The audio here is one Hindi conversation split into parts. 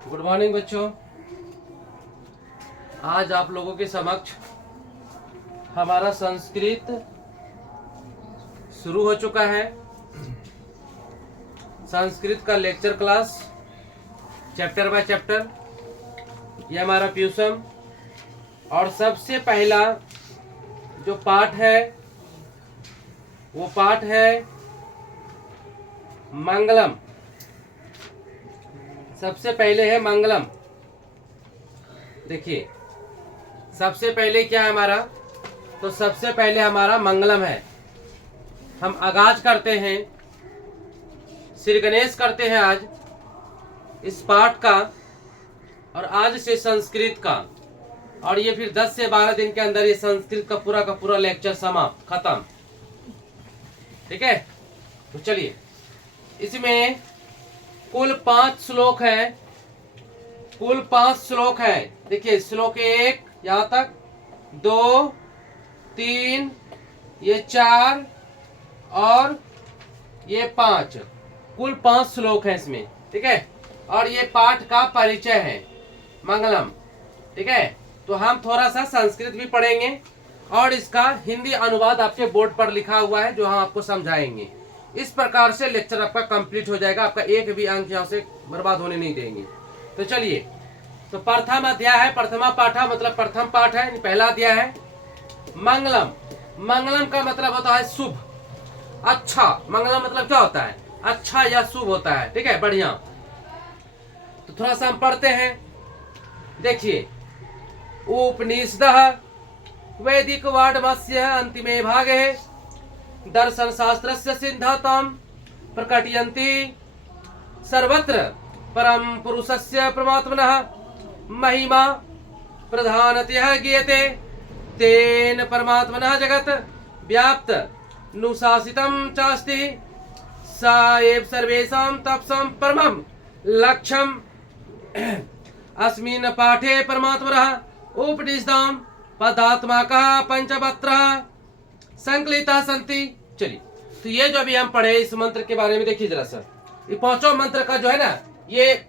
गुड मॉर्निंग बच्चों। आज आप लोगों के समक्ष हमारा संस्कृत शुरू हो चुका है। संस्कृत का lecture class chapter by chapter, ये हमारा प्यूसम। और सबसे पहला जो पाठ है वो पाठ है मंगलम। सबसे पहले है मंगलम। देखिए सबसे पहले क्या है हमारा, तो सबसे पहले हमारा मंगलम है। हम आगाज करते हैं, श्री गणेश करते हैं आज इस पाठ का, और आज से संस्कृत का। और ये फिर 10 से 12 दिन के अंदर ये संस्कृत का पूरा लेक्चर समाप्त, खत्म। ठीक है, तो चलिए, इसमें कुल 5 श्लोक है। कुल 5 श्लोक है। देखिए श्लोक 1 यहाँ तक, 2, 3, ये 4 और ये 5, कुल 5 श्लोक है इसमें। ठीक है, और ये पाठ का परिचय है मंगलम। ठीक है, तो हम थोड़ा सा संस्कृत भी पढ़ेंगे और इसका हिंदी अनुवाद आपके बोर्ड पर लिखा हुआ है जो हम आपको समझाएंगे। इस प्रकार से लेक्चर आपका कंप्लीट हो जाएगा, आपका एक भी अंक यहाँ से बर्बाद होने नहीं देंगे। तो चलिए, तो प्रथम अध्याय है, प्रथमा पाठा मतलब प्रथम पाठ है, पहला अध्याय है मंगलम। मंगलम का मतलब होता है शुभ, अच्छा। मंगलम मतलब क्या होता है? अच्छा या शुभ होता है। ठीक है, बढ़िया। तो थोड़ा सा हम पढ़ते हैं। देखिए, उपनिषदः वैदिक वाड्मस्य अंतिमे भागे दर्शन शास्त्रस्य सिद्धांतं प्रकटयन्ति सर्वत्र परम पुरुषस्य परमात्मनः महिमा प्रधानतया गीयते तेन परमात्मनः जगत् व्याप्त नुशासितं चास्ति सा एव सर्वेषां तपसां परमं लक्ष्यम् अस्मिन् पाठे परमात्मनः उपनिषदां पदात्मकः पंचवक्त्रः संकलिता संति। चलिए, तो ये जो अभी हम पढ़े इस मंत्र के बारे में देखिए जरा सा। ये 5वां मंत्र का जो है ना, ये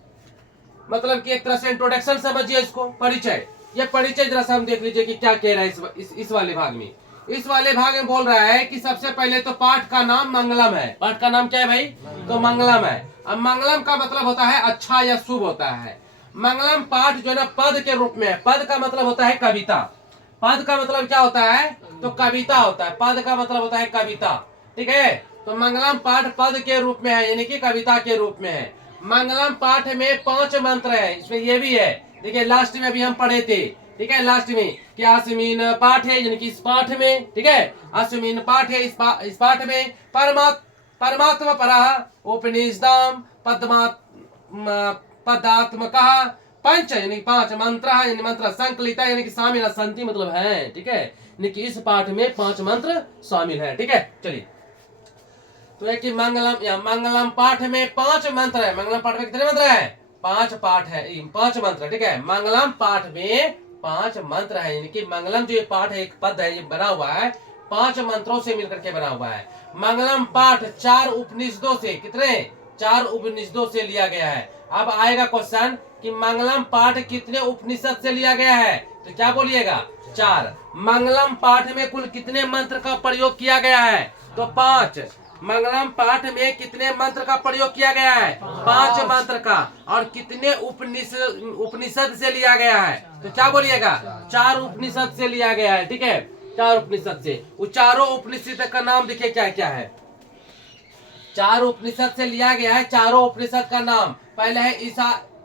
मतलब कि एक तरह से इंट्रोडक्शन समझिए इसको, परिचय। ये परिचय जरा सा हम देख लीजिए कि क्या कह रहा है इस वाले भाग में। इस वाले भाग में बोल रहा है कि सबसे पहले तो पाठ का नाम मंगलम है। पाठ का नाम क्या है भाई? तो मंगलम है। अब मंगलम का मतलब होता है अच्छा या शुभ होता है। मंगलम पाठ जो है ना पद के रूप में है। पद का मतलब होता है कविता। पद का मतलब क्या होता है? तो कविता होता है। पद का मतलब होता है कविता। ठीक है, तो मंगलम पाठ पद के रूप में है, यानी कि कविता के रूप में है। मंगलम पाठ में 5 मंत्र है। इसमें ये भी है, देखिए लास्ट में अभी हम पढ़े थे। ठीक है, लास्ट में कि अस्मिन पाठ है, यानी कि इस पाठ में। ठीक है, अस्मिन पाठ है, इस पाठ में परमात्मा परः उपनिषदाम पदात्मकः पंच यानी 5 मंत्र है, यानी मंत्र संकलिता यानी कि शामिल संति मतलब है। ठीक है, यानी कि इस पाठ में 5 मंत्र शामिल है। ठीक है, चलिए, तो एक मंगलम या मंगलम पाठ में 5 मंत्र है। मंगलम पाठ में कितने मंत्र है? 5 पाठ है, 5 मंत्र। ठीक है, मंगलम पाठ में 5 मंत्र है, यानी कि मंगलम जो ये पाठ है, एक पद है, ये बना हुआ है 5 मंत्रों से मिलकर के बना हुआ है। मंगलम पाठ 4 उपनिषदों से, कितने? 4 उपनिषदों से लिया गया है। अब आएगा क्वेश्चन कि मंगलम पाठ कितने उपनिषद से लिया गया है? तो क्या बोलिएगा? 4। मंगलम पाठ में कुल कितने मंत्र का प्रयोग किया गया है? तो 5। मंगलम पाठ में कितने मंत्र का प्रयोग किया गया है? 5 मंत्र का। और कितने उपनिषद से लिया गया है? तो क्या बोलिएगा? 4 उपनिषद से लिया गया है। ठीक है, 4 उपनिषद से। वो चारों उपनिषद का नाम देखिए क्या क्या है। 4 उपनिषद से लिया गया है। चारों उपनिषद का नाम, पहले है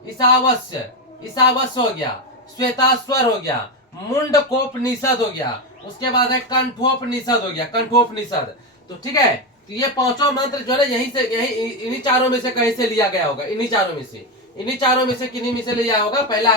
ईशावास्य, ईशावास्य हो गया, श्वेताश्वर हो गया, मुंडकोपनिषद हो गया, उसके बाद है कंठोपनिषद हो गया, कंठोपनिषद। तो ठीक है, तो ये 5 मंत्र जो है यहीं से, इन्हीं चारों में से कहीं से लिया गया होगा। इन्हीं चारों में से, इन्हीं चारों में से किन्हीं में से लिया होगा। पहला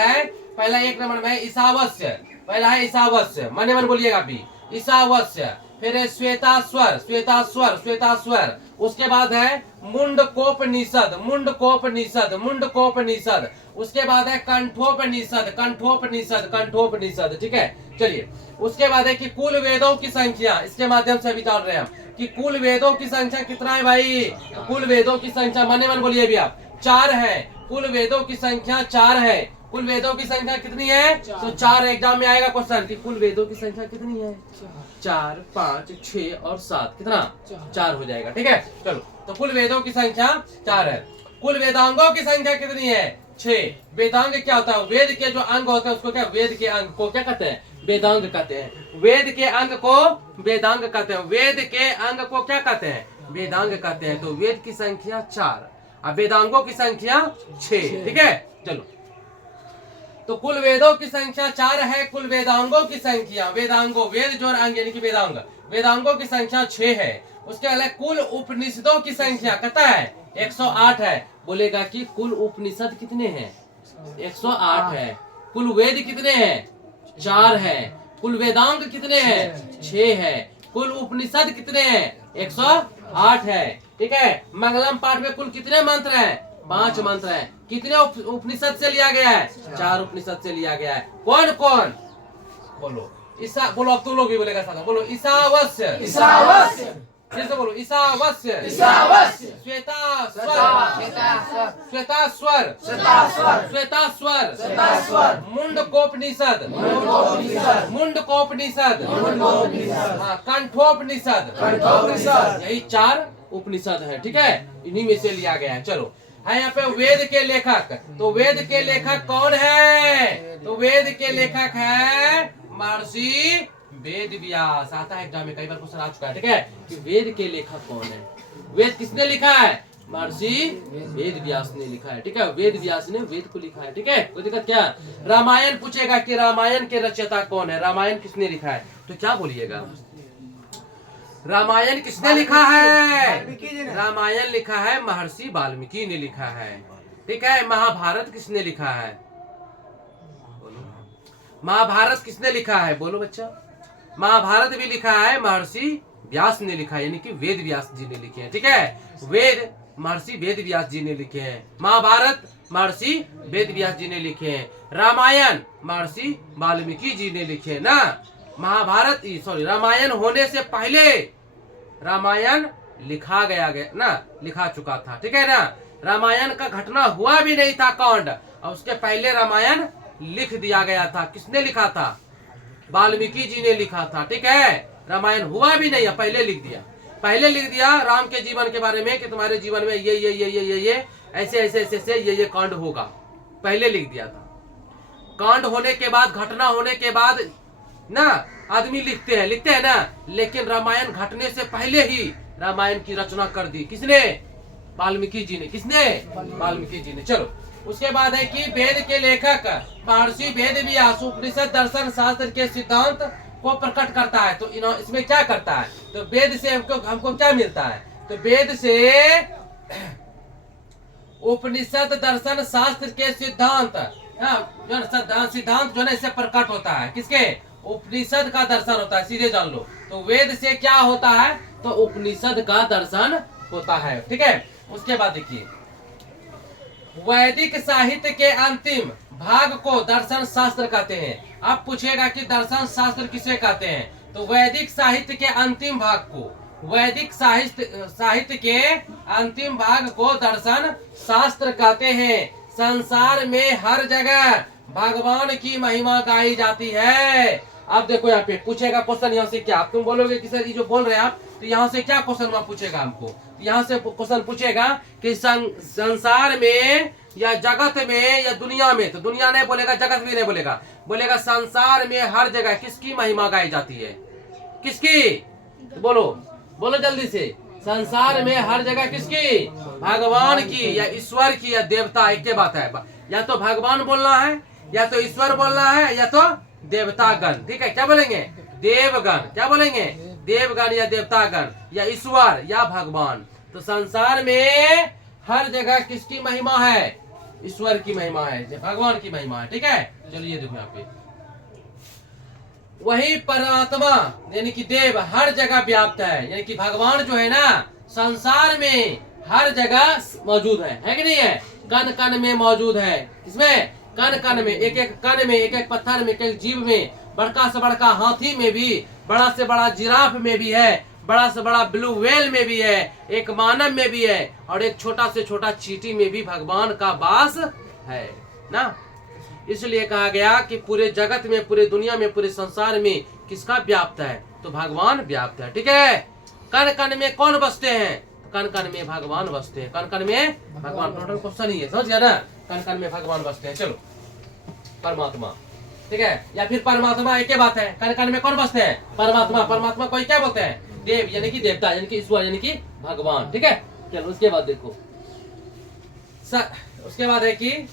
1 नंबर में है ईशावास्य। पहला है ईशावास्य, मन मन बोलिएगा अभी, ईशावास्य। फिर है श्वेताश्वर, श्वेताश्वर, श्वेताश्वर। उसके बाद है मुंडकोपनिषद, मुंडकोपनिषद, मुंडकोपनिषद। उसके बाद है कंठोपनिषद, कंठोपनिषद, कंठोपनिषद। ठीक है, चलिए, उसके बाद है कि कुल वेदों की संख्या, इसके माध्यम से अभी जान रहे हैं हम कि कुल वेदों की संख्या कितना है भाई। कुल वेदों की संख्या मन बोलिए भी आप, 4 है। कुल वेदों की संख्या 4 है। कुल वेदों की संख्या कितनी है? तो 4। एग्जाम में आएगा क्वेश्चन कि कुल वेदों की संख्या कितनी है? 4, 5, 6 और 7 कितना? 4 हो जाएगा। ठीक है, चलो। तो कुल वेदों की संख्या 4 है। कुल वेदांगों की संख्या कितनी है? 6। वेदांग क्या होता है? वेद के जो अंग होते हैं उसको क्या, वेद के अंग को क्या कहते हैं? वेदांग कहते हैं। वेद के अंग को वेदांग कहते हैं। वेद के अंग को क्या कहते हैं? वेदांग कहते हैं। तो वेद की संख्या 4 और वेदांगों की संख्या 6। ठीक है, चलो। तो कुल वेदों की संख्या 4 है। कुल वेदांगों की संख्या, वेदांगों वेद जो अंग यानी कि वेदांग, वेदांगों की संख्या 6 है। उसके अलावा कुल उपनिषदों की संख्या कहता है 108 है। बोलेगा कि कुल उपनिषद कितने हैं? 108 है। कुल वेद कितने हैं? 4 है। कुल वेदांग कितने हैं? 6 है। कुल उपनिषद कितने हैं? 108 है। ठीक है, मंगलम पाठ में कुल कितने मंत्र हैं? 5 मंत्र हैं। कितने उपनिषद से लिया गया है? 4 उपनिषद से लिया गया है। कौन कौन? बोलो ईसा, बोलो अब तुम लोग भी बोलेगा साथ, बोलो ईसावास्य, ईसावास्य, फिर से बोलो ईसावास्य, ईसावास्य, श्वेतास्वर, श्वेतास्वर, श्वेतास्वर, श्वेतास्वर, श्वेतास्वर, श्वेतास्वर, मुंडकोपनिषद, मुंडकोपनिषद, मुंडकोपनिषद, मुंडकोपनिषद, हाँ, कंठोपनिषद, कंठोपनिषद। यही 4 उपनिषद है। ठीक है, इन्हीं में से लिया गया है। चलो, है यहाँ पे वेद के लेखक। तो वेद के लेखक कौन है? तो वेद के लेखक है महर्षि वेद व्यास। आता है एग्जाम में, कई बार क्वेश्चन आ चुका है। ठीक है, कि वेद के लेखक कौन है? वेद किसने लिखा है? महर्षि वेद व्यास ने लिखा है। ठीक है, वेद व्यास ने वेद को लिखा है। ठीक है, कोई दिक्कत क्या? रामायण पूछेगा कि रामायण के रचयिता कौन है? रामायण किसने लिखा है? तो क्या बोलिएगा? रामायण किसने लिखा है? रामायण लिखा है महर्षि वाल्मीकि ने लिखा है। ठीक है, महाभारत किसने लिखा है? महाभारत किसने लिखा है? बोलो बच्चा। महाभारत भी लिखा है महर्षि व्यास ने लिखा है, यानी कि वेद व्यास जी ने लिखे हैं। ठीक है, वेद महर्षि वेद व्यास जी ने लिखे हैं। महाभारत महर्षि वेद व्यास जी ने लिखे हैं। रामायण महर्षि वाल्मीकि जी ने लिखे हैं ना। महाभारत सॉरी रामायण होने से पहले रामायण लिखा गया ना, लिखा चुका था। ठीक है ना, रामायण का घटना हुआ भी नहीं था कांड, और उसके पहले रामायण लिख दिया गया था। किसने लिखा था? वाल्मीकि जी ने लिखा था। ठीक है, रामायण हुआ भी नहीं है, पहले लिख दिया। पहले लिख दिया राम के जीवन के बारे में कि तुम्हारे जीवन में ये ऐसे ऐसे ऐसे ऐसे ये कांड होगा, पहले लिख दिया था। कांड होने के बाद, घटना होने के बाद ना आदमी लिखते हैं ना, लेकिन रामायण घटने से पहले ही रामायण की रचना कर दी। किसने? वाल्मीकि जी ने। किसने? वाल्मीकि जी ने। चलो, उसके बाद है कि वेद के लेखक महर्षि वेद व्यास उपनिषद दर्शन शास्त्र के सिद्धांत को प्रकट करता है। तो इसमें क्या करता है? तो वेद से हमको क्या मिलता है? तो वेद से उपनिषद दर्शन शास्त्र के सिद्धांत, सिद्धांत जो है इससे प्रकट होता है। किसके? उपनिषद का दर्शन होता है, सीधे जान लो। तो वेद से क्या होता है? तो उपनिषद का दर्शन होता है। ठीक है, उसके बाद देखिए, वैदिक साहित्य के अंतिम भाग को दर्शन शास्त्र कहते हैं। अब पूछेगा कि दर्शन शास्त्र किसे कहते हैं? तो वैदिक साहित्य के अंतिम भाग को, वैदिक साहित्य के अंतिम भाग को दर्शन शास्त्र कहते हैं। संसार में हर जगह भगवान की महिमा गाई जाती है। अब देखो यहाँ पे पूछेगा क्वेश्चन, यहाँ से क्या तुम बोलोगे कि सर ये जो बोल रहे हैं आप, तो यहाँ से क्या क्वेश्चन वहां पूछेगा हमको? यहाँ से क्वेश्चन पूछेगा कि संसार में या जगत में या दुनिया में, तो दुनिया नहीं बोलेगा, जगत भी नहीं बोलेगा, बोलेगा संसार में हर जगह किसकी महिमा गाई जाती है? किसकी? तो बोलो बोलो जल्दी से। संसार में हर जगह किसकी? भगवान की या ईश्वर की या देवता, एक ही बात है। या तो भगवान बोलना है, या तो ईश्वर बोलना है, या तो देवतागण। ठीक है, क्या बोलेंगे? देवगण। क्या बोलेंगे? देवगण या देवतागण या ईश्वर या भगवान। तो संसार में हर जगह किसकी महिमा है? ईश्वर की महिमा है, भगवान की महिमा है। ठीक है, चलिए देखो यहाँ पे, वही परमात्मा यानी कि देव हर जगह व्याप्त है, यानी कि भगवान जो है ना संसार में हर जगह मौजूद है कि नहीं है? कण कण में मौजूद है। किसमें? कण कण में, एक एक कण में, एक एक पत्थर में, एक एक जीव में, बड़का से बड़का हाथी में भी, बड़ा से बड़ा जिराफ में भी है, बड़ा से बड़ा ब्लू व्हेल में भी है, एक मानव में भी है, और एक छोटा से छोटा चींटी में भी भगवान का वास है ना। इसलिए कहा गया कि पूरे जगत में, पूरे दुनिया में, पूरे संसार में किसका व्याप्त है? तो भगवान व्याप्त है। ठीक है, कण कण में कौन बसते हैं? कण कण में भगवान बसते हैं। कण कण में भगवान, टोटल क्वेश्चन ही है, समझ गया ना। कण कण में भगवान बसते हैं। चलो, परमात्मा, ठीक है, या फिर परमात्मा एक ही बात है। कण कण में कौन बसते हैं? परमात्मा। परमात्मा को क्या बोलते हैं? देव, यानी कि देवता, यानी कि ईश्वर, यानी कि भगवान। ठीक है, चलो उसके बाद देखो, उसके बाद है कि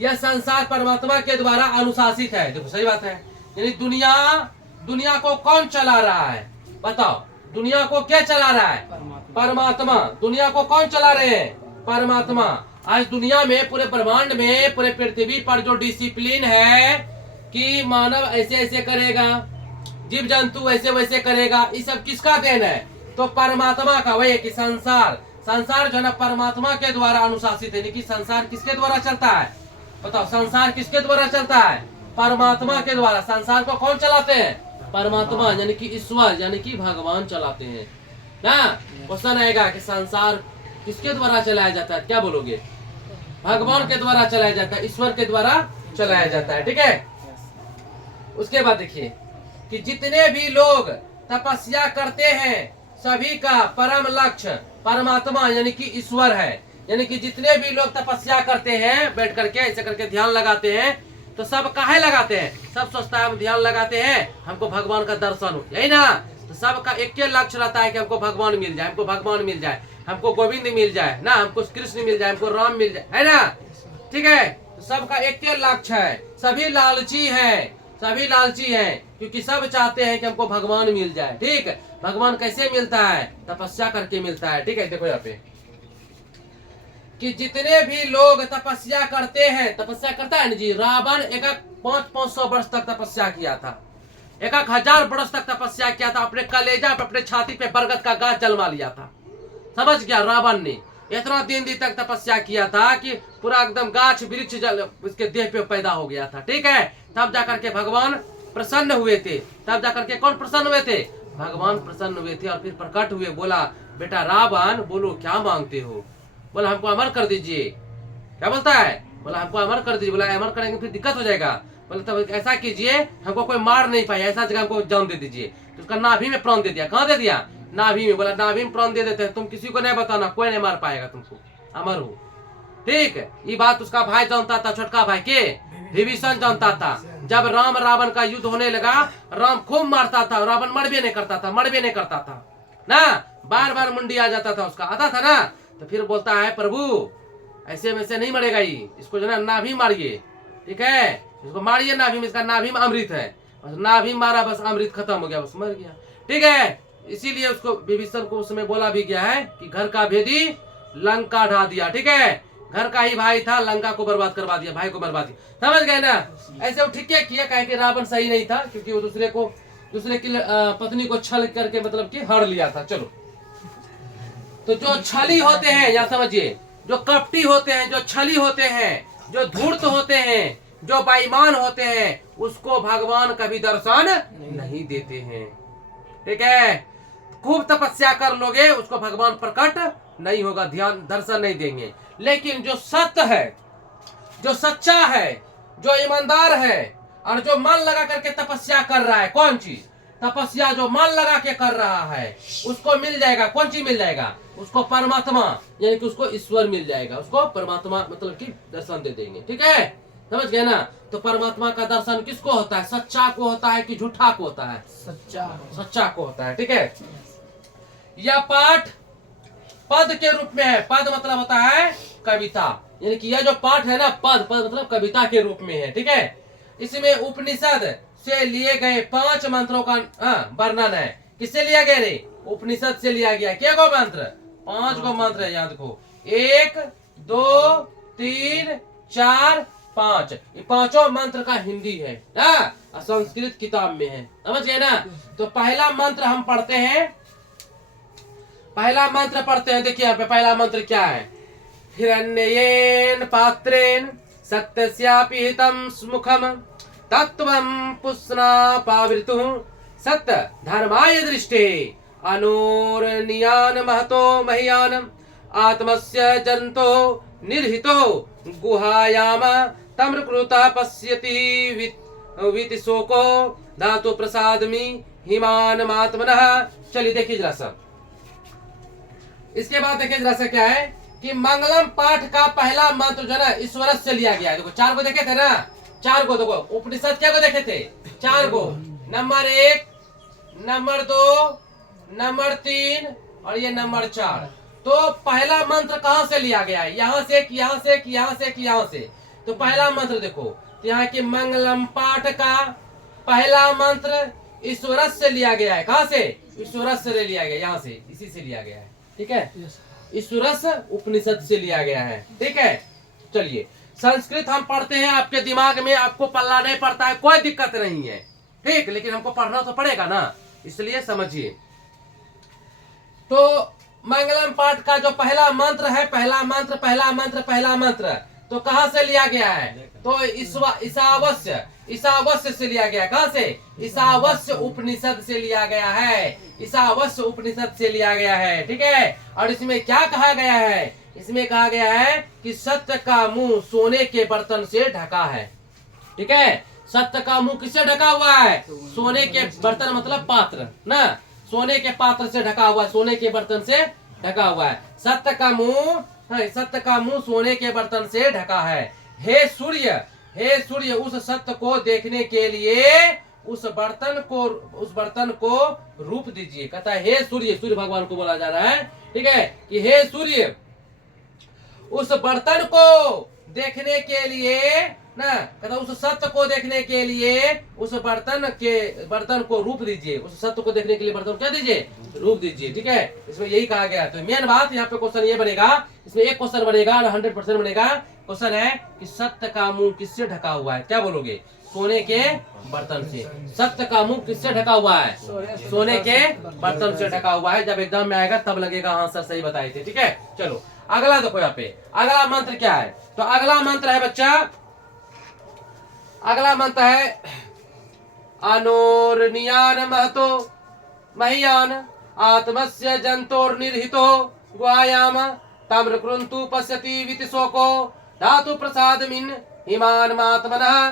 यह संसार परमात्मा के द्वारा अनुशासित है। देखो सही बात है, यानी दुनिया को कौन चला रहा है? बताओ, दुनिया को क्या चला रहा है? परमात्मा। दुनिया को कौन चला रहे हैं? परमात्मा। आज दुनिया में, पूरे ब्रह्मांड में, पूरे पृथ्वी पर जो डिसिप्लिन है कि मानव ऐसे ऐसे करेगा, जीव जंतु ऐसे वैसे करेगा, ये सब किसका देन है? तो परमात्मा का। वही है कि संसार जो है ना परमात्मा के द्वारा अनुशासित है। कि संसार किसके द्वारा चलता है? बताओ, संसार किसके द्वारा चलता है? परमात्मा के द्वारा। संसार को कौन चलाते हैं? परमात्मा, यानी कि ईश्वर, यानी कि भगवान चलाते हैं ना। क्वेश्चन आएगा कि संसार किसके द्वारा चलाया जाता है? क्या बोलोगे? भगवान के द्वारा चलाया जाता है, ईश्वर के द्वारा चलाया जाता है। ठीक है, उसके बाद देखिए कि जितने भी लोग तपस्या करते हैं सभी का परम लक्ष्य परमात्मा यानी कि ईश्वर है। यानी कि जितने भी लोग तपस्या करते हैं, बैठ करके ऐसे करके ध्यान लगाते हैं, तो सब काहे लगाते हैं? सब सोचता है हम ध्यान लगाते हैं हमको भगवान का दर्शन हो, यही ना। तो सबका एक ही लक्ष्य रहता है कि हमको भगवान मिल जाए, हमको भगवान मिल जाए, हमको गोविंद मिल जाए ना, हमको कृष्ण मिल जाए, हमको राम मिल जाए, है ना। ठीक है, तो सबका एक ही लक्ष्य है। सभी लालची हैं, सभी लालची हैं, क्योंकि सब चाहते हैं कि हमको भगवान मिल जाए। ठीक, भगवान कैसे मिलता है? तपस्या करके मिलता है। ठीक है, देखो यहाँ पे कि जितने भी लोग तपस्या करते हैं, तपस्या करता है ना जी। रावण 500 वर्ष तक तपस्या किया था, 1000 वर्ष तक तपस्या किया था, अपने कलेजा पे, अपने छाती पे बरगद का गाछ जलवा लिया था। समझ गया? रावण ने इतना दिन तक तपस्या किया था कि पूरा एकदम गाछ वृक्ष जल उसके देह पे पैदा हो गया था। ठीक है, तब जाकर के भगवान प्रसन्न हुए थे। तब जाकर के कौन प्रसन्न हुए थे? भगवान प्रसन्न हुए थे, और फिर प्रकट हुए। बोला, बेटा रावण, बोलो क्या मांगते हो? बोला, हमको अमर कर दीजिए। क्या बोलता है? बोला, हमको अमर कर दीजिए। बोला, अमर करेंगे फिर दिक्कत हो जाएगा। बोला, तब ऐसा कीजिए, हमको कोई मार नहीं पाए, ऐसा जगह हमको जान दे दीजिए। तो उसका नाभि में प्राण दे दिया। कहाँ दे दिया? नाभि में। बोला, नाभि में प्राण दे देते हैं, तुम किसी को नहीं बताना, कोई नहीं मार पाएगा तुमको, अमर हो। ठीक है, ये बात उसका भाई जानता था, छोटका भाई के विभीषण जानता था। जब राम रावण का युद्ध होने लगा, राम खूब मारता था, रावण मरबे नहीं करता था ना। बार बार मुंडी आ जाता था उसका, आता था ना। तो फिर बोलता है, प्रभु ऐसे वैसे नहीं मरेगा ये, इसको जो है नाभि मारिए। ठीक है, इसको मारिए नाभि में, इसका नाभि में अमृत है। बस नाभि मारा, बस अमृत खत्म हो गया, बस मर गया। ठीक है, इसीलिए उसको विभीषण को उसमें बोला भी गया है कि घर का भेदी लंका ढा दिया। ठीक है, घर का ही भाई था, लंका को बर्बाद करवा दिया, भाई को बर्बाद दिया। समझ गए ना? ऐसे वो ठीक किया, कहे कि रावण सही नहीं था, क्योंकि वो दूसरे की पत्नी को छल करके मतलब कि हर लिया था। चलो, तो जो छली होते हैं, या समझिए, जो कपटी होते हैं, जो छली होते हैं, जो धूर्त होते हैं, जो बेईमान होते हैं, उसको भगवान कभी दर्शन नहीं देते हैं। ठीक है, खूब तपस्या कर लोगे, उसको भगवान प्रकट नहीं होगा, ध्यान दर्शन नहीं देंगे। लेकिन जो सत्य है, जो सच्चा है, जो ईमानदार है, और जो मन लगा करके तपस्या कर रहा है, कौन चीज? तपस्या जो मन लगा के कर रहा है, उसको मिल जाएगा। कौन चीज मिल जाएगा? उसको परमात्मा, यानी कि उसको ईश्वर मिल जाएगा, उसको परमात्मा मतलब कि दर्शन दे देंगे। ठीक है, समझ गए ना? तो परमात्मा का दर्शन किसको होता है? सच्चा को होता है कि झूठा को होता है? सच्चा को होता है। ठीक है, यह पाठ पद के रूप में है। पद मतलब होता है कविता, यानी कि यह जो पाठ है ना, पद मतलब कविता के रूप में है। ठीक है, इसमें उपनिषद से लिए गए 5 मंत्रों का वर्णन है। किससे लिया गया रे? उपनिषद से लिया गया। क्या गो मंत्र? 5 गो मंत्र है, याद को 1 2 3 4 5। ये 5 मंत्र का हिंदी है ना, संस्कृत किताब में है। समझ गए ना? तो पहला मंत्र हम पढ़ते हैं, देखिए यहाँ पे पहला मंत्र क्या है? हिरण्येन पात्रेण सत्यस्यापि हितं मुखम तत्त्वं पुष्णा पावृतुः सत्य धर्माय दृष्टे अनोरनियान महतो मह्यान आत्मस्य जंतो निर्हितो गुहायाम तम्रकृता पश्यति वितिशोको धातु प्रसादमी हिमान मात्मनः। चलिए देखिए जरा सा, इसके बाद देखिए जरा सा क्या है कि मंगलम पाठ का पहला मंत्र जो है ना ईश्वर से लिया गया है। देखो 4 को देखे थे ना, 4 को देखो, उपनिषद क्या को देखे थे 4 को, नंबर 1, नंबर 2, नंबर 3 और ये नंबर 4। तो पहला मंत्र कहां से लिया गया है? यहाँ से कि यहाँ से कि यहाँ से कि यहाँ से। तो पहला मंत्र देखो, तो यहाँ की मंगलम पाठ का पहला मंत्र ईश्वर से लिया गया है। कहां से? ईश्वर से लिया गया, यहाँ से, इसी से लिया गया है। ठीक है, ईश्वर उपनिषद से लिया गया है। ठीक है, चलिए संस्कृत हम पढ़ते हैं, आपके दिमाग में आपको पल्ला नहीं पड़ता है, कोई दिक्कत नहीं है। ठीक, लेकिन हमको पढ़ना तो पड़ेगा ना, इसलिए समझिए। तो मंगलम पाठ का जो पहला मंत्र है, पहला मंत्र तो कहां से लिया गया है? तो ईशावास्य से लिया गया। कहां से? ईशावास्य उपनिषद से लिया गया है, ईशावास्य उपनिषद से लिया गया है। ठीक है, और इसमें क्या कहा गया है? इसमें कहा गया है कि सत्य का मुंह सोने के बर्तन से ढका है। ठीक है, सत्य का मुंह किससे ढका हुआ है? सोने के बर्तन मतलब पात्र ना, सोने के पात्र से ढका हुआ है, सोने के बर्तन से ढका हुआ है। सत्य का मुंह सोने के बर्तन से ढका है। हे सूर्य उस सत्य को देखने के लिए उस बर्तन को रूप दीजिए। कहता है हे सूर्य भगवान को बोला जा रहा है। ठीक है, कि हे सूर्य उस बर्तन को देखने के लिए ना, कहता उस सत्य को देखने के लिए उस बर्तन को रूप दीजिए। उस सत्य को देखने के लिए बर्तन क्या दीजिए? रूप दीजिए। ठीक है, इसमें यही कहा गया। तो मेन बात यहाँ पे क्वेश्चन ये बनेगा, इसमें एक क्वेश्चन बनेगा और 100% बनेगा। क्वेश्चन है कि सत्य का मुंह किससे ढका हुआ है? क्या बोलोगे? सोने के बर्तन से। सत्य का मुंह किससे ढका हुआ है? सोने के बर्तन से ढका हुआ है। जब एग्जाम में आएगा तब लगेगा हाँ सर सही बताए थे। ठीक है, चलो अगला देखो, यहाँ पे अगला मंत्र क्या है? तो अगला मंत्र है बच्चा, अगला मंत्र है अनोरनियान महतो मह्यान आत्मस्य जंतोर्निर्हितो गुहायाम ताम्रकृन्तु पश्यति वितिशोको धातु प्रसादमिन हिमान मात्मनः।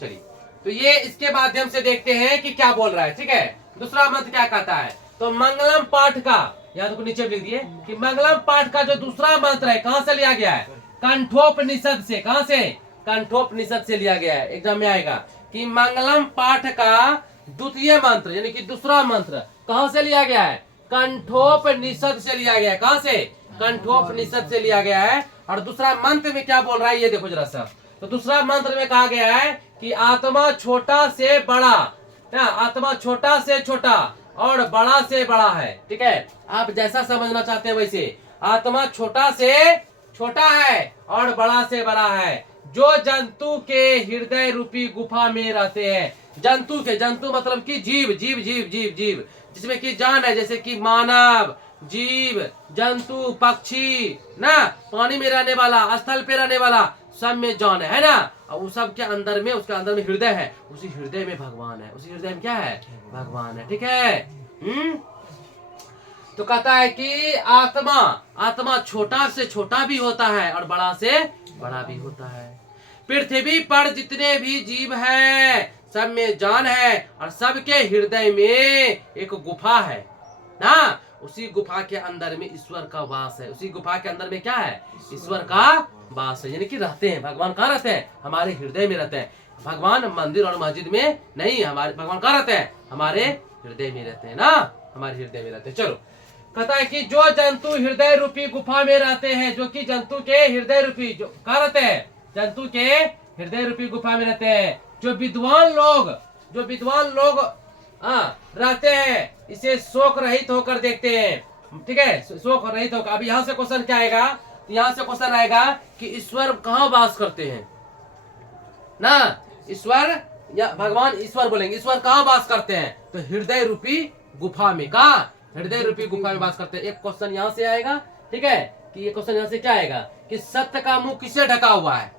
चलिए, तो ये इसके माध्यम से देखते हैं कि क्या बोल रहा है। ठीक है, दूसरा मंत्र क्या कहता है? तो मंगलम पाठ का, यहाँ तो नीचे लिख दिए कि मंगलम पाठ का जो दूसरा मंत्र है कहां से लिया गया है? कंठोपनिषद से। कहां से? कंठोपनिषद से लिया गया है। एग्जाम में आएगा कि मंगलम पाठ का द्वितीय मंत्र यानी कि दूसरा मंत्र कहां से लिया गया है? कंठोपनिषद से लिया गया है। कहां से? कंठोपनिषद से लिया गया है। और दूसरा मंत्र में क्या बोल रहा है ये देखो जरा सा। तो दूसरा मंत्र में कहा गया है कि आत्मा छोटा से बड़ा, आत्मा छोटा से छोटा और बड़ा से बड़ा है। ठीक है, आप जैसा समझना चाहते हैं वैसे। आत्मा छोटा से छोटा है और बड़ा से बड़ा है, जो जंतु के हृदय रूपी गुफा में रहते हैं। जंतु मतलब कि जीव जिसमें कि जान है, जैसे कि मानव, जीव, जंतु, पक्षी ना, पानी में रहने वाला, स्थल पे रहने वाला, सब में जान है ना। और उस सब के अंदर में, उसके अंदर में हृदय है, उसी हृदय में भगवान है, उसी हृदय में क्या है? भगवान है। ठीक है, तो कहता है कि आत्मा छोटा से छोटा भी होता है और बड़ा से बड़ा भी होता है। पृथ्वी पर जितने भी जीव हैं सब में जान है और सबके हृदय में एक गुफा है ना, उसी गुफा के अंदर में ईश्वर का वास है। उसी गुफा के अंदर में क्या है? ईश्वर का वास है, यानी कि रहते हैं। भगवान कहाँ रहते हैं? हमारे हृदय में रहते हैं। भगवान मंदिर और मस्जिद में नहीं, हमारे भगवान कहाँ रहते हैं? हमारे हृदय में रहते हैं ना, हमारे हृदय में रहते हैं। चलो, कहता है कि जो जंतु हृदय रूपी गुफा में रहते हैं, जो कि जंतु के हृदय रूपी जो कहाँ रहते हैं? जंतु के हृदय रूपी गुफा में रहते हैं। जो विद्वान लोग रहते हैं, इसे शोक रहित होकर देखते हैं। ठीक है, शोक रहित होकर। अब यहाँ से क्वेश्चन क्या आएगा? यहाँ से क्वेश्चन आएगा कि ईश्वर कहाँ वास करते हैं ना, ईश्वर या भगवान ईश्वर बोलेंगे, ईश्वर कहाँ वास करते हैं? तो हृदय रूपी गुफा में। कहाँ? हृदय रूपी गुफा में वास करते हैं। एक क्वेश्चन यहाँ से आएगा। ठीक है, कि ये क्वेश्चन यहाँ से क्या आएगा कि सत्य का मुंह किससे ढका हुआ है?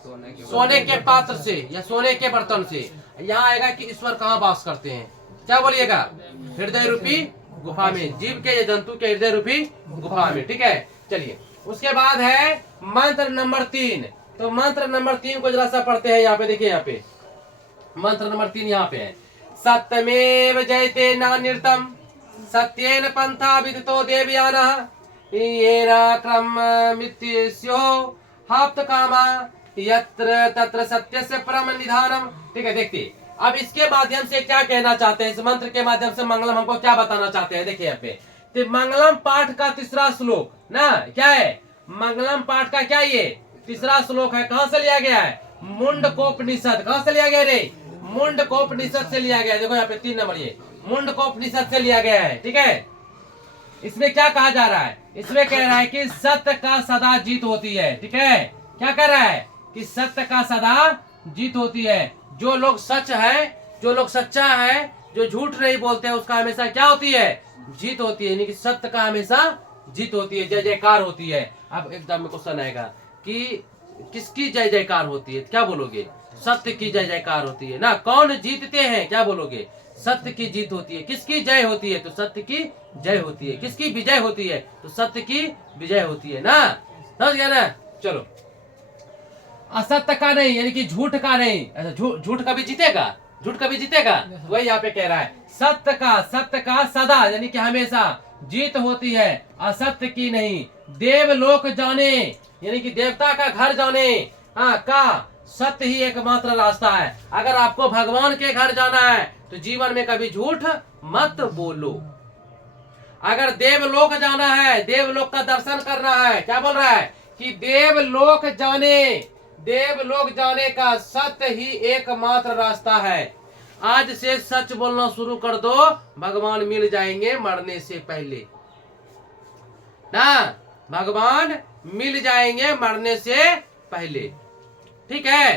सोने के पात्र से या सोने के बर्तन से। यहाँ आएगा कि ईश्वर कहाँ वास करते हैं। क्या बोलिएगा? हृदय रूपी गुफा में, जीव के जंतु के हृदय रूपी गुफा में। ठीक है, चलिए उसके बाद है मंत्र नंबर 3। तो मंत्र नंबर 3 को जरा सा पढ़ते हैं। यहाँ पे देखिए, यहाँ पे मंत्र नंबर 3 यहाँ पे है, सत्यमेव जयते नान्यर्थम सत्येन पंथा विदितो देवयानः येन क्रममित्यस्यो हाप्त कामा यत्र तत्र सत्यस्य परम निधानम। ठीक है, देखिए अब इसके माध्यम से क्या कहना चाहते हैं, इस मंत्र के माध्यम से मंगलम हमको क्या बताना चाहते हैं। देखिए यहाँ पे तो मंगलम पाठ का तीसरा श्लोक ना, क्या है मंगलम पाठ का, क्या ये तीसरा श्लोक है। कहां से लिया गया है? मुंडकोपनिषद। कहां से लिया गया रे? मुंडकोपनिषद से लिया गया है। देखो यहाँ पे 3 नंबर, ये मुंडकोपनिषद से लिया गया है। ठीक है, इसमें क्या कहा जा रहा है? इसमें कह रहा है कि सत्य का सदा जीत होती है। ठीक है, क्या कह रहा है कि सत्य का सदा जीत होती है। जो लोग सच है, जो लोग सच्चा है, जो झूठ नहीं बोलते हैं, उसका हमेशा क्या होती है? जीत होती है, यानी कि सत्य का हमेशा जीत होती है, जय जयकार होती है। अब एकदम में क्वेश्चन आएगा कि किसकी जय जयकार होती है? क्या बोलोगे? सत्य की जय जयकार होती है ना। कौन जीतते हैं? क्या बोलोगे? सत्य की जीत होती है। किसकी जय होती है? तो सत्य की जय होती है। किसकी विजय होती है? तो सत्य की विजय होती है ना। समझ गया ना? चलो, असत्य का नहीं, यानी कि झूठ का नहीं। झूठ कभी जीतेगा? झूठ कभी जीतेगा? वही यहाँ पे कह रहा है, सत्य का सदा यानी कि हमेशा जीत होती है, असत्य की नहीं। देवलोक जाने यानी कि देवता का घर जाने का सत्य ही एकमात्र रास्ता है। अगर आपको भगवान के घर जाना है तो जीवन में कभी झूठ मत बोलो। अगर देवलोक जाना है, देवलोक का दर्शन करना है, क्या बोल रहा है कि देवलोक जाने का सत्य ही एकमात्र रास्ता है। आज से सच बोलना शुरू कर दो, भगवान मिल जाएंगे मरने से पहले ना। भगवान मिल जाएंगे मरने से पहले। ठीक है,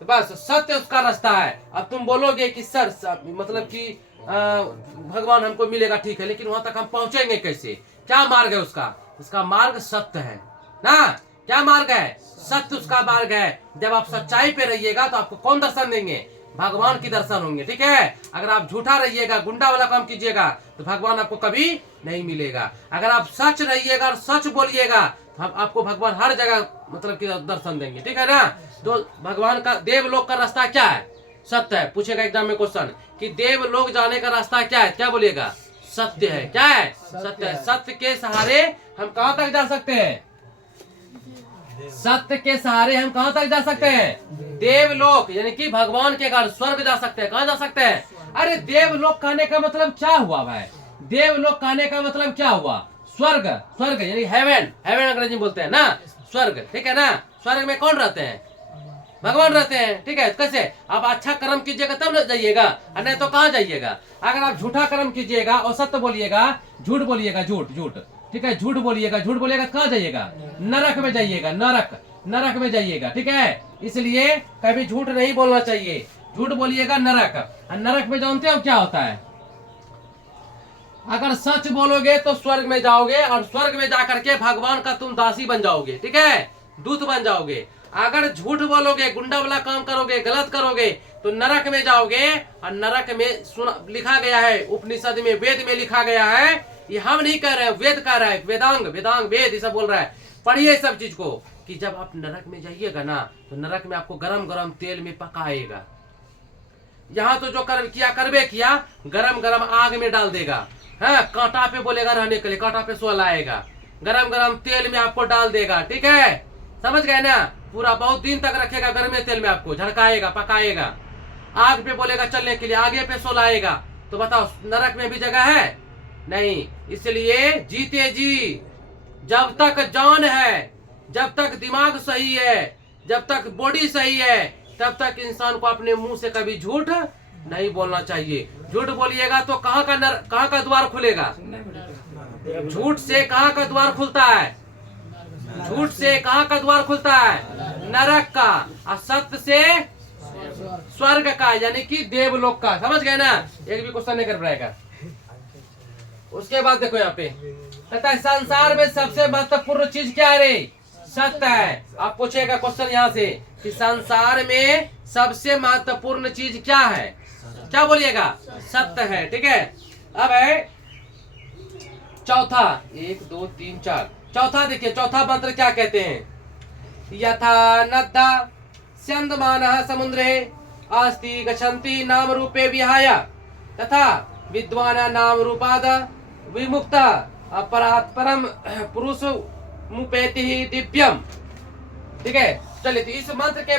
तो बस सत्य उसका रास्ता है। अब तुम बोलोगे कि सर मतलब कि भगवान हमको मिलेगा, ठीक है, लेकिन वहां तक हम पहुंचेंगे कैसे? क्या मार्ग है उसका? उसका मार्ग सत्य है ना। क्या मार्ग है? सत्य उसका मार्ग है। जब आप सच्चाई पे रहिएगा तो आपको कौन दर्शन देंगे? भगवान की दर्शन होंगे। ठीक है, अगर आप झूठा रहिएगा, गुंडा वाला काम कीजिएगा तो भगवान आपको कभी नहीं मिलेगा। अगर आप सच रहिएगा और सच बोलिएगा तो आपको भगवान हर जगह मतलब कि दर्शन देंगे। ठीक है ना। तो भगवान का देवलोक का रास्ता क्या है? सत्य है। पूछेगा एग्जाम में क्वेश्चन कि देवलोक जाने का रास्ता क्या है? क्या बोलिएगा? सत्य है। क्या है? सत्य है। सत्य के सहारे हम कहां तक जा सकते हैं? सत्य के सहारे हम कहां तक जा सकते हैं? देवलोक यानी कि भगवान के घर, स्वर्ग जा सकते हैं। कहां जा सकते हैं? अरे देवलोक कहने का मतलब क्या हुआ भाई? देवलोक कहने का मतलब क्या हुआ? स्वर्ग। स्वर्ग यानी हेवन, हेवन अंग्रेजी में बोलते हैं ना, स्वर्ग। ठीक है ना। स्वर्ग में कौन रहते हैं? भगवान रहते हैं। ठीक है, कैसे? आप अच्छा कर्म कीजिएगा तब न जाइएगा, नहीं तो कहाँ जाइएगा? अगर आप झूठा कर्म कीजिएगा और सत्य बोलिएगा, झूठ बोलिएगा, झूठ ठीक है, झूठ बोलिएगा तो कहाँ जाइएगा? नरक में जाइएगा, नरक में जाइएगा। ठीक है, इसलिए कभी झूठ नहीं बोलना चाहिए। झूठ बोलिएगा नरक, और नरक में जानते हो क्या होता है? अगर सच बोलोगे तो स्वर्ग में जाओगे, और स्वर्ग में जाकर के भगवान का तुम दासी बन जाओगे। ठीक है, दूत बन जाओगे। अगर झूठ बोलोगे, गुंडा वाला काम करोगे, गलत करोगे तो नरक में जाओगे। और नरक में लिखा गया है, उपनिषद में, वेद में लिखा गया है, ये हम नहीं कह रहे हैं, वेद कह रहा है, वेदांग वेद ये सब बोल रहा है। पढ़िए सब चीज को कि जब आप नरक में जाइएगा ना तो नरक में आपको गरम गरम तेल में पकाएगा। यहाँ तो जो करबे किया गरम गरम आग में डाल देगा। हाँ, कांटा पे बोलेगा रहने के लिए, कांटा पे सो लाएगा, गरम गरम तेल में आपको डाल देगा। ठीक है, समझ गए ना। पूरा बहुत दिन तक रखेगा गर्म तेल में, आपको झड़काएगा, पकाएगा। आग पे बोलेगा चलने के लिए, आगे पे सो लाएगा। तो बताओ नरक में भी जगह है? नहीं। इसलिए जीते जी, जब तक जान है, जब तक दिमाग सही है, जब तक बॉडी सही है, तब तक इंसान को अपने मुंह से कभी झूठ नहीं बोलना चाहिए। झूठ बोलिएगा तो कहाँ का द्वार खुलेगा? झूठ से कहाँ का द्वार खुलता है? झूठ से कहाँ का द्वार खुलता है? नरक का। और सत्य से स्वर्ग का, यानी कि देवलोक का। समझ गए ना। एक भी क्वेश्चन नहीं कर पाएगा। उसके बाद देखो यहाँ पे कहता है संसार में सबसे महत्वपूर्ण चीज क्या है रे? सत्य है। आप पूछेगा क्वेश्चन यहाँ से कि संसार में सबसे महत्वपूर्ण चीज क्या है? क्या बोलिएगा? सत्य है। ठीक है, अब है चौथा, 1 2 3 4, चौथा देखिए, चौथा मंत्र क्या कहते हैं? यथा नद्दा स्यन्दमानः समुद्रे अस्ति गच्छन्ति नाम रूपे विहाय तथा विद्वाना नाम रूपाद विमुक्ता अपरात् परम पुरुष मुपेति दिव्यम। ठीक है, चलिए, तो इस मंत्र के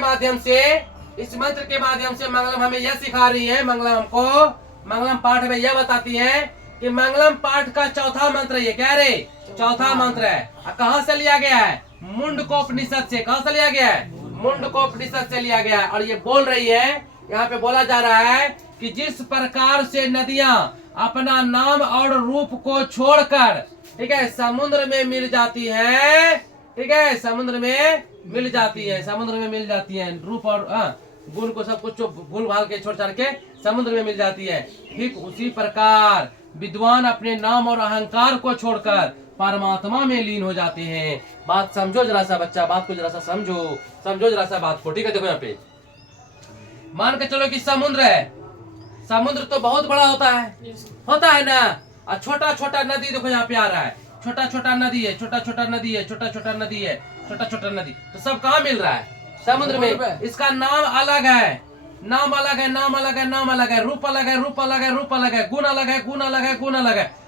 माध्यम से मंगलम हमें यह सिखा रही है, मंगलम पाठ में यह बताती है कि मंगलम पाठ का चौथा मंत्र ये क्या रे? चौथा मंत्र है। कहाँ से लिया गया है? मुंडकोपनिषद से। कहाँ से लिया गया है? मुंडकोपनिषद से लिया गया है। और ये बोल रही है, यहाँ पे बोला जा रहा है कि जिस प्रकार से नदियां अपना नाम और रूप को छोड़कर, ठीक है, समुद्र में मिल जाती है, ठीक है, समुद्र में मिल जाती है रूप और गुण को सब कुछ भूल भाल के छोड़ छाड़ के समुद्र में मिल जाती है। ठीक उसी प्रकार विद्वान अपने नाम और अहंकार को छोड़कर परमात्मा में लीन हो जाते हैं। बात समझो जरा सा बच्चा, बात को जरा सा समझो जरा सा बात को। ठीक है, देखो यहाँ पे मान के चलो कि समुद्र है, समुद्र तो बहुत बड़ा होता है ना, और छोटा छोटा नदी देखो यहाँ पे आ रहा है, छोटा छोटा नदी है, तो सब कहाँ मिल रहा है? समुद्र में। इसका नाम अलग है, रूप अलग है, गुण अलग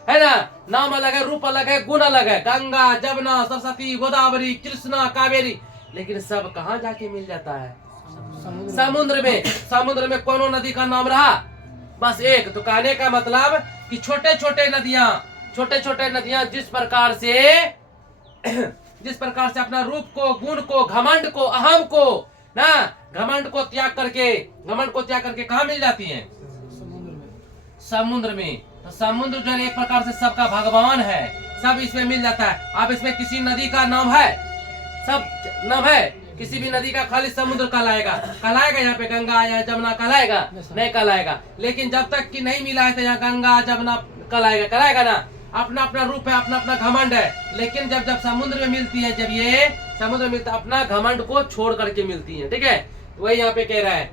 है ना? नाम अलग है, रूप अलग है, गुण अलग है। गंगा, जमुना, सरस्वती, गोदावरी, कृष्णा, कावेरी, लेकिन सब कहाँ जाके मिल जाता है? समुद्र में कोनो नदी का नाम रहा? बस एक। तो कहने का मतलब कि छोटे छोटे नदियां जिस प्रकार से अपना रूप को, गुण को, घमंड को, अहम को ना, घमंड को त्याग करके कहाँ मिल जाती हैं? समुद्र में। तो समुद्र जो है एक प्रकार से सबका भगवान है, सब इसमें मिल जाता है। अब इसमें किसी नदी का नाम है? सब नाम है? किसी भी नदी का खाली समुद्र कहलाएगा? यहाँ पे गंगा या जमुना कहलाएगा? नहीं कहलाएगा। लेकिन जब तक कि नहीं मिला है तो यहाँ गंगा जमुना कहलाएगा ना। अपना अपना रूप है, अपना अपना घमंड है। लेकिन जब समुद्र में मिलती है, जब ये समुद्र में मिलता है, अपना घमंड को छोड़ करके मिलती है। ठीक है, वही यहाँ पे कह रहा है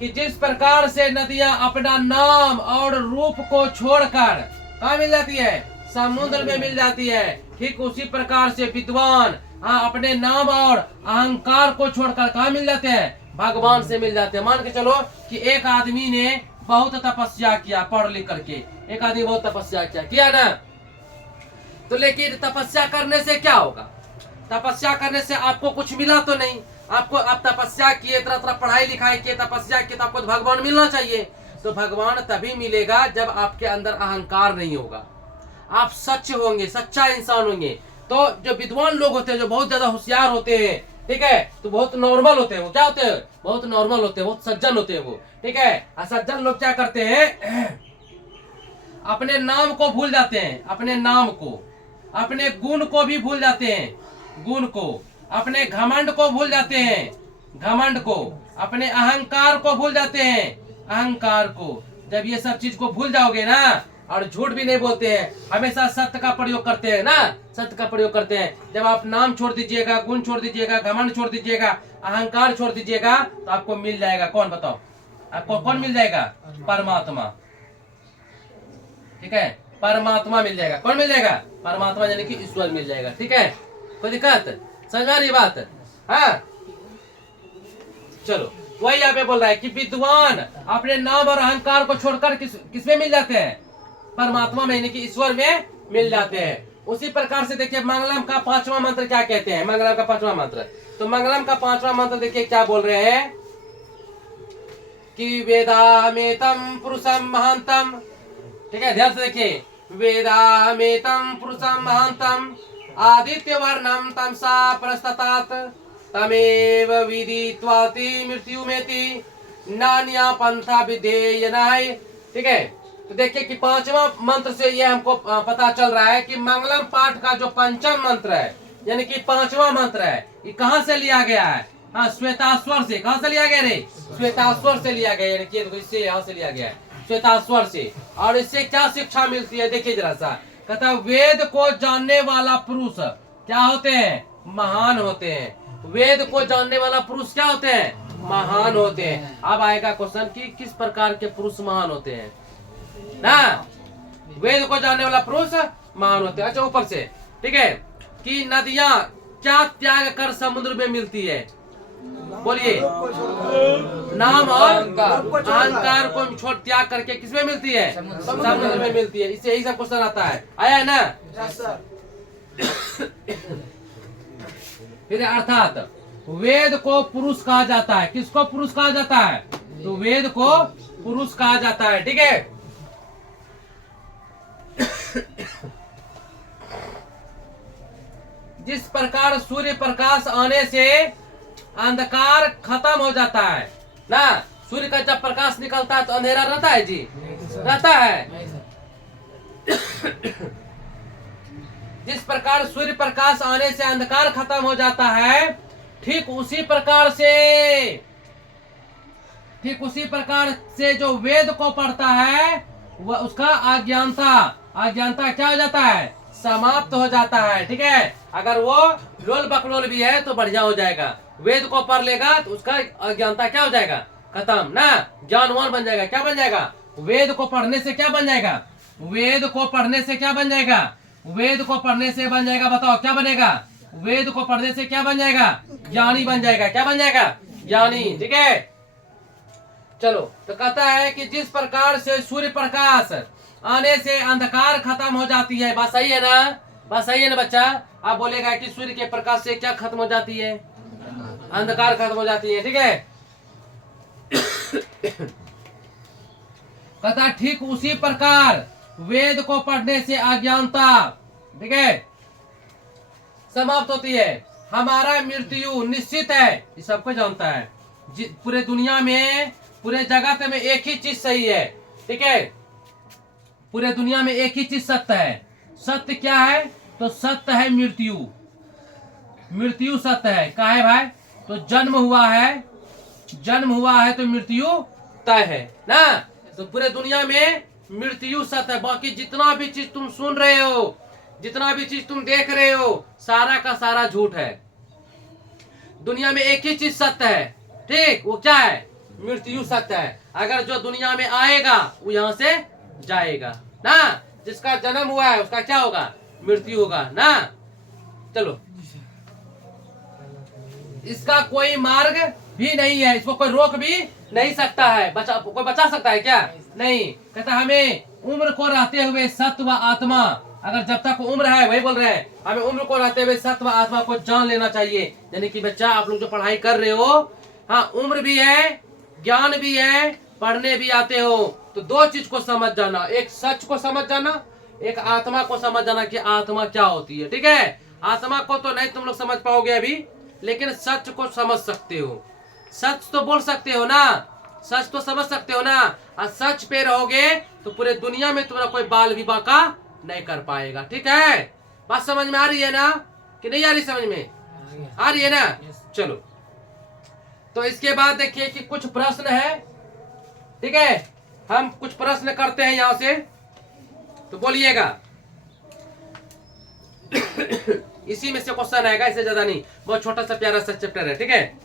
कि जिस प्रकार से नदियां अपना नाम और रूप को छोड़कर कहाँ मिल जाती है? समुद्र में मिल जाती है। ठीक उसी प्रकार से विद्वान अपने नाम और अहंकार को छोड़कर कहाँ मिल जाते हैं? भगवान से मिल जाते हैं। मान के चलो कि एक आदमी ने बहुत तपस्या किया, पढ़ लिख करके एक आदमी बहुत तपस्या किया ना, तो लेकिन तपस्या करने से क्या होगा? तपस्या करने से आपको कुछ मिला तो नहीं। आप तपस्या किए, तरह पढ़ाई लिखाई किए, तपस्या किए, तो आपको भगवान मिलना चाहिए। तो भगवान तभी मिलेगा जब आपके अंदर अहंकार नहीं होगा, आप सच होंगे, सच्चा इंसान होंगे। तो जो विद्वान लोग होते हैं, जो बहुत ज्यादा होशियार होते हैं, ठीक है, तो बहुत नॉर्मल होते हैं। वो क्या होते हैं? बहुत नॉर्मल होते हैं, बहुत सज्जन होते हैं वो। ठीक है, सज्जन लोग क्या करते हैं? अपने नाम को भूल जाते हैं, अपने नाम को, अपने गुण को भी भूल जाते हैं, गुण को, अपने घमंड को भूल जाते हैं, घमंड को, अपने अहंकार को भूल जाते हैं, अहंकार को। जब ये सब चीज को भूल जाओगे ना, और झूठ भी नहीं बोलते हैं, हमेशा सत्य का प्रयोग करते हैं ना, सत्य का प्रयोग करते हैं। जब आप नाम छोड़ दीजिएगा, गुण छोड़ दीजिएगा, घमंड छोड़ दीजिएगा, अहंकार छोड़ दीजिएगा, तो आपको मिल जाएगा कौन? बताओ, आपको कौन मिल जाएगा? परमात्मा। ठीक है, परमात्मा मिल जाएगा। कौन मिल जाएगा? परमात्मा, यानी कि ईश्वर मिल जाएगा। ठीक है, कोई दिक्कत? समझा रही बात? हाँ, चलो, वही यहाँ पे बोल रहा है कि विद्वान अपने नाम और अहंकार को छोड़कर किसमें मिल जाते हैं? परमात्मा में, यानी कि ईश्वर में मिल जाते हैं। उसी प्रकार से देखिए मंगलम का 5वां मंत्र क्या कहते हैं? मंगलम का 5वां मंत्र, तो मंगलम का 5वां मंत्र देखिए क्या बोल रहे हैं कि वेदामेतम पुरुषम महांतम। ठीक है, ध्यान से देखिए, वेदामेतम पुरुषम महांतम आदित्य वर्णम तमसा परस्ततात तमेव विदित्वाति मृत्युमेति नान्या पंथा विधेयनाय। ठीक है, तो देखिए कि 5वां मंत्र से ये हमको पता चल रहा है कि मंगलम पाठ का जो 5वां मंत्र है, यानी कि 5वां मंत्र है, ये कहाँ से लिया गया है? हाँ, श्वेताश्वर से। कहाँ से लिया गया रे? श्वेताश्वर से लिया गया, यानी कि इससे यहाँ से लिया गया है, श्वेताश्वर से। और इससे क्या शिक्षा मिलती है? देखिए जरा सा, कहता वेद को जानने वाला पुरुष क्या होते हैं? महान होते हैं। वेद को जानने वाला पुरुष क्या होते हैं? महान होते हैं। अब आएगा क्वेश्चन कि किस प्रकार के पुरुष महान होते हैं ना। वेद को जानने वाला पुरुष महान होते हैं। अच्छा ऊपर से ठीक है कि नदियां क्या त्याग कर समुद्र में मिलती है, बोलिए। नाम और अहंकार को छोड़ त्याग करके किसमें मिलती है, समुद्र में मिलती है। इससे यही सब क्वेश्चन आता है, आया है ना। फिर अर्थात वेद को पुरुष कहा जाता है। किसको पुरुष कहा जाता है, तो वेद को पुरुष कहा जाता है। ठीक है, जिस प्रकार सूर्य प्रकाश आने से अंधकार खत्म हो जाता है ना। सूर्य का जब प्रकाश निकलता है तो अंधेरा रहता है जी, रहता है। जिस प्रकार सूर्य प्रकाश आने से अंधकार खत्म हो जाता है, ठीक उसी प्रकार से जो वेद को पढ़ता है वह उसका अज्ञानता क्या हो जाता है, समाप्त हो जाता है। ठीक है, अगर वो लोल बकलोल भी है तो बढ़िया हो जाएगा। वेद को पढ़ लेगा तो उसका अज्ञानता क्या हो जाएगा, खत्म ना, ज्ञानवान बन जाएगा। क्या बन जाएगा, वेद को पढ़ने से क्या बन जाएगा, वेद को पढ़ने से क्या बन जाएगा, वेद को पढ़ने से बन जाएगा, बताओ क्या बनेगा, वेद को पढ़ने से क्या बन जाएगा, ज्ञानी बन जाएगा। क्या बन जाएगा, ज्ञानी। ठीक है, चलो तो कहता है कि जिस प्रकार से सूर्य प्रकाश आने से अंधकार खत्म हो जाती है। बात सही है ना, बात सही है ना बच्चा। आप बोलेगा कि सूर्य के प्रकाश से क्या खत्म हो जाती है, अंधकार खत्म हो जाती है। ठीक है, कहता ठीक उसी प्रकार वेद को पढ़ने से अज्ञानता, ठीक है, समाप्त होती है। हमारा मृत्यु निश्चित है, ये सबको जानता है। पूरे दुनिया में, पूरे जगत में एक ही चीज सही है। ठीक है, पूरे दुनिया में एक ही चीज सत्य है। सत्य क्या है, तो सत्य है मृत्यु। मृत्यु सत्य है। क्या है भाई, तो जन्म हुआ है तो मृत्यु तय है ना। तो पूरे दुनिया में मृत्यु सत्य है। बाकी जितना भी चीज तुम सुन रहे हो, जितना भी चीज तुम देख रहे हो, सारा का सारा झूठ है। दुनिया में एक ही चीज सत्य है, ठीक, वो क्या है, मृत्यु सत्य है। अगर जो दुनिया में आएगा वो यहाँ से जाएगा ना। जिसका जन्म हुआ है उसका क्या होगा, मृत्यु होगा ना। चलो, इसका कोई मार्ग भी नहीं है, इसको कोई रोक भी नहीं सकता है। कोई बचा सकता है क्या, नहीं। कहता हमें उम्र को रहते हुए सत्व आत्मा, अगर जब तक उम्र है, वही बोल रहे हैं, हमें उम्र को रहते हुए सत्व आत्मा को जान लेना चाहिए। यानी कि बच्चा आप लोग जो पढ़ाई कर रहे हो, हाँ उम्र भी है, ज्ञान भी है, पढ़ने भी आते हो, तो दो चीज को समझ जाना, एक सच को समझ जाना, एक आत्मा को समझ जाना कि आत्मा क्या होती है। ठीक है, आत्मा को तो नहीं तुम लोग समझ पाओगे अभी, लेकिन सच को समझ सकते हो। सच तो बोल सकते हो ना, सच तो समझ सकते हो ना। और सच पे रहोगे तो पूरे दुनिया में तुम्हारा कोई बाल विवाह का नहीं कर पाएगा। ठीक है, बात समझ में आ रही है ना, कि नहीं आ रही, समझ में आ रही है ना। चलो, तो इसके बाद देखिए कि कुछ प्रश्न है। ठीक है, हम कुछ प्रश्न करते हैं यहां से, तो बोलिएगा। इसी में से क्वेश्चन आएगा, इससे ज्यादा नहीं, बहुत छोटा सा प्यारा सा चैप्टर है। ठीक है,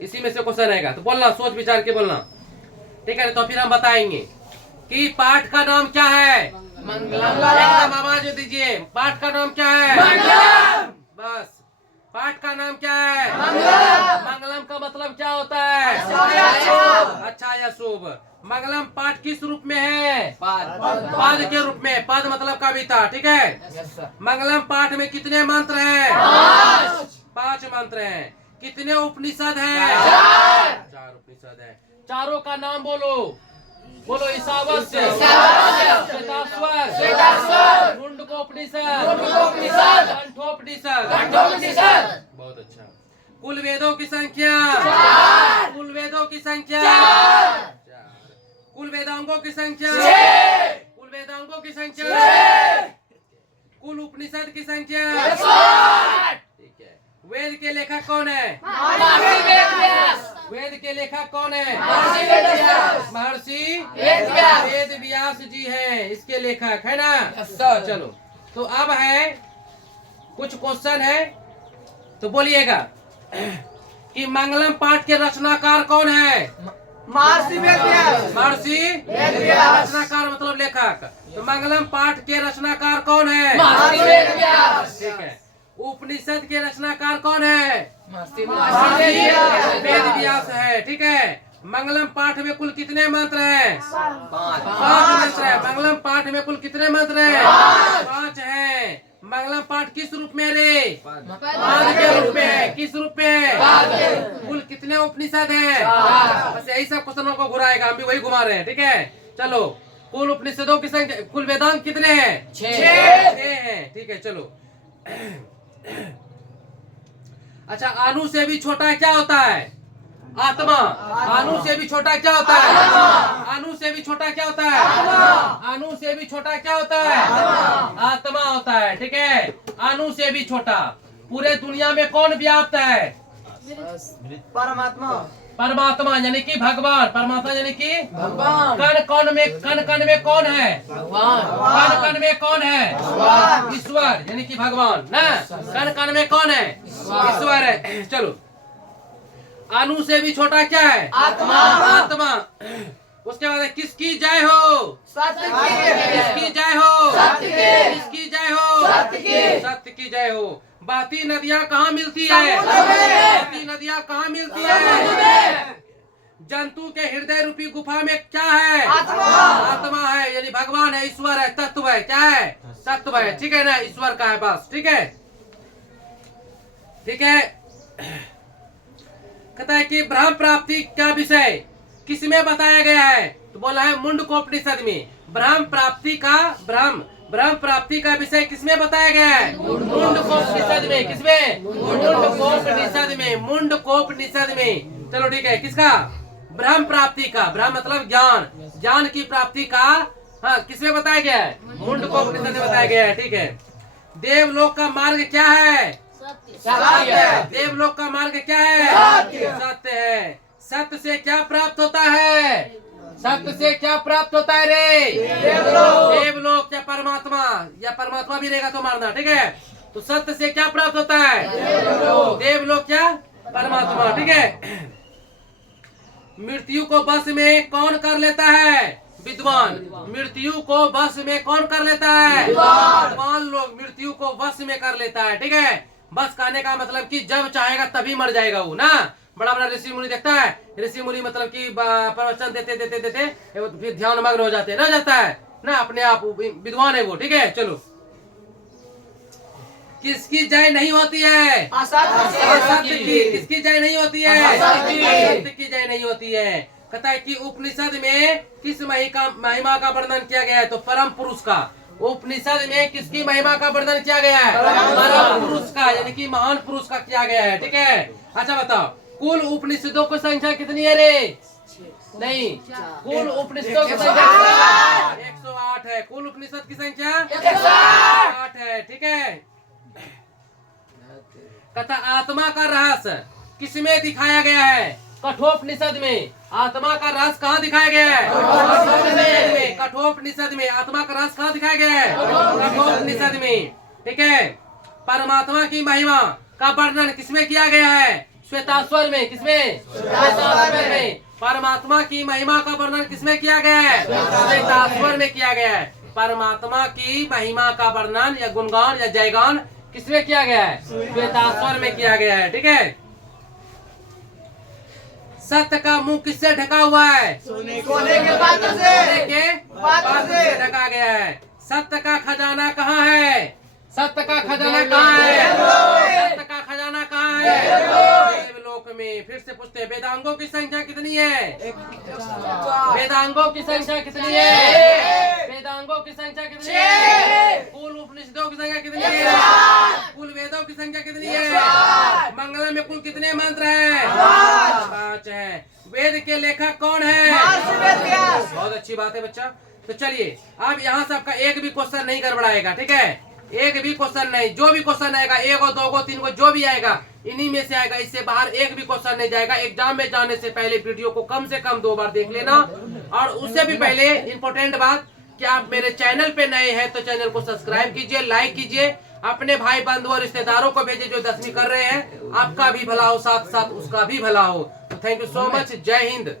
इसी में से क्वेश्चन आएगा, तो बोलना, सोच विचार के बोलना। ठीक है, तो फिर हम बताएंगे कि पाठ का नाम क्या है, मंगलम। एकदम आवाज दीजिए, पाठ का नाम क्या है, मंगलम। बस, पाठ का नाम क्या है, मंगलम। मंगलम का मतलब क्या होता है, अच्छा या शुभ। मंगलम पाठ किस रूप में है, पद के रूप में। पद मतलब कविता। ठीक है, मंगलम पाठ में कितने मंत्र हैं, 5 मंत्र हैं। कितने उपनिषद हैं, 4 उपनिषद हैं। चारों का नाम बोलो, बोलो। ईशावास्य, श्वेताश्वर, मुंडकोपनिषद, कंठोपनिषद। बहुत अच्छा। कुल वेदों की संख्या, कुल वेदों की संख्या 4। कुल वेदांगों की संख्या, कुल वेदांगों की संख्या, कुल उपनिषद की संख्या। ठीक है, वेद के लेखक कौन है, वेद के लेखक कौन है, महर्षि वेद व्यास जी हैं, इसके लेखक है ना। चलो, तो अब है कुछ क्वेश्चन है, तो बोलिएगा कि मंगलम पाठ के रचनाकार कौन है? महर्षि वेदव्यास। महर्षि वेदव्यास। रचनाकार मतलब लेखक। तो मंगलम पाठ के रचनाकार कौन है? महर्षि वेदव्यास। ठीक है। उपनिषद के रचनाकार कौन है? महर्षि वेदव्यास है। ठीक है। मंगलम पाठ में कुल कितने मंत्र हैं? 5 मंत्र है। मंगलम पाठ में कुल कितने मंत्र हैं? 5 हैं। मंगलम पाठ किस रूप में रे? पाद के रूप में है। किस रूप में है? कुल कितने उपनिषद हैं? बस यही सब क्वेश्चनों को घुराएगा, हम भी वही घुमा रहे हैं। ठीक है, चलो। कुल उपनिषदों की संख्या, कुल वेदांत कितने हैं? 6 हैं। ठीक है, चलो। अच्छा, अणु से भी छोटा क्या होता है? आत्मा। अणु से भी छोटा क्या होता है? अणु से भी छोटा क्या होता है? अणु से भी छोटा क्या होता है? आत्मा होता है। ठीक है, अणु से भी छोटा। पूरे दुनिया में कौन व्याप्त है? परमात्मा। परमात्मा यानी कि भगवान। परमात्मा यानी कि भगवान। कण कण में कौन है? भगवान। कण कण में कौन है? भगवान। ईश्वर यानी कि भगवान ना। कण कण में कौन है? ईश्वर है। चलो, अणु से भी छोटा क्या है? आत्मा। आत्मा। उसके बाद है, किसकी जय हो? सत्य किसकी जय हो? सत्य की। किसकी जय हो? सत्य की। सत्य की जय हो। बहती नदियाँ कहाँ मिलती है? समुद्र में। बहती नदियाँ कहाँ मिलती है? जंतु के हृदय रूपी गुफा में क्या है? आत्मा। आत्मा है, यानी भगवान है, ईश्वर है, तत्व है। क्या है? तत्व है। ठीक है ना, ईश्वर का है बस। ठीक है, ठीक है। कहता है कि ब्रह्म प्राप्ति का विषय किसमें बताया गया है? तो बोला है मुंडकोपनिषद में। ब्रह्म प्राप्ति का ब्रह्म प्राप्ति का विषय किसमें बताया गया है? मुंडकोपनिषद में। किसमें? मुंडकोपनिषद में। मुंडकोपनिषद में। चलो ठीक है, किसका? ब्रह्म प्राप्ति का। ब्रह्म मतलब ज्ञान, ज्ञान की प्राप्ति का। हाँ, किसमें बताया गया है? मुंडकोपनिषद में बताया गया है। ठीक है। देवलोक का मार्ग क्या है? सत्य। देवलोक का मार्ग क्या है? सत्य। सत्य है। सत्य से क्या प्राप्त होता है? सत्य से क्या प्राप्त होता है रे? देवलोक। देवलोक या परमात्मा, या परमात्मा भी रहेगा तो मारना। ठीक है, तो सत्य से क्या प्राप्त होता है? देवलोक। देवलोक क्या? परमात्मा। ठीक है। मृत्यु को बस में कौन कर लेता है? विद्वान। मृत्यु को बस में कौन कर लेता है? विद्वान लोग मृत्यु को बस में कर लेता है। ठीक है, बस कहने का मतलब कि जब चाहेगा तभी मर जाएगा वो ना। बड़ा बड़ा ऋषि मुनि देखता है, ऋषि मुनि मतलब कि प्रवचन देते देते देते फिर ध्यान मग्न हो जाते हैं ना, जाता है ना, अपने आप विद्वान है वो। ठीक है, चलो। किसकी जय नहीं होती है? असत्य की। किसकी जय नहीं होती है? असत्य की जय नहीं होती है। कहता है कि उपनिषद में किस महिमा का वर्णन किया गया है? तो परम पुरुष का। उपनिषद में किसकी महिमा का वर्णन किया गया है? परम पुरुष का, यानी कि महान पुरुष का किया गया है। ठीक है, अच्छा बताओ, कुल उपनिषदों की संख्या कितनी है रे? नहीं, कुल उपनिषदों की संख्या 108 है। कुल उपनिषद की संख्या 108 है। ठीक है। कथा आत्मा का रहस्य किसमें दिखाया गया है? कठोपनिषद में। आत्मा का रहस्य कहाँ दिखाया गया है? कठोपनिषद में। कठोपनिषद में आत्मा का रहस्य कहाँ दिखाया गया है? कठोपनिषद में। ठीक है। परमात्मा की महिमा का वर्णन किसमें किया गया है? श्वेताश्वर में। किसमें? श्वेताश्वर में। परमात्मा की महिमा का वर्णन किसमें किया गया है? श्वेताश्वर में किया गया है। परमात्मा की महिमा का वर्णन या गुणगान या जयगान किसमें किया गया है? श्वेताश्वर में किया गया है। ठीक है। सत्य का मुंह किससे ढका हुआ है? सोने के पात्र से। सोने के पात्र से ढका गया है। सत्य का खजाना कहाँ है? सत्य का खजाना कहाँ है? सत्य का खजाना कहाँ है? देवलोक में। फिर से पूछते हैं, वेदांगों की संख्या कितनी है? वेदांगों की संख्या कितनी है? वेदांगों की संख्या कितनी है? कुल उपनिषदों की संख्या कितनी है? कुल वेदों की संख्या कितनी है? मंगलम में कुल कितने मंत्र हैं? 5 हैं। वेद के लेखक कौन है? महर्षि वेदव्यास। बहुत अच्छी बात है बच्चा। तो चलिए, अब यहाँ से आपका एक भी क्वेश्चन नहीं गड़बड़ाएगा। ठीक है, एक भी क्वेश्चन नहीं। जो भी क्वेश्चन आएगा, 1 गो 2 गो 3 गो जो भी आएगा, इन्हीं में से आएगा। इससे बाहर एक भी क्वेश्चन नहीं जाएगा। एग्जाम में जाने से पहले वीडियो को कम से कम 2 बार देख लेना। और उससे भी पहले इम्पोर्टेंट बात कि आप मेरे चैनल पे नए हैं तो चैनल को सब्सक्राइब कीजिए, लाइक कीजिए अपने भाई बंधु और रिश्तेदारों को भेजे जो 10वीं कर रहे हैं, आपका भी भला हो, साथ साथ उसका भी भला हो। तो थैंक यू सो मच। जय हिंद।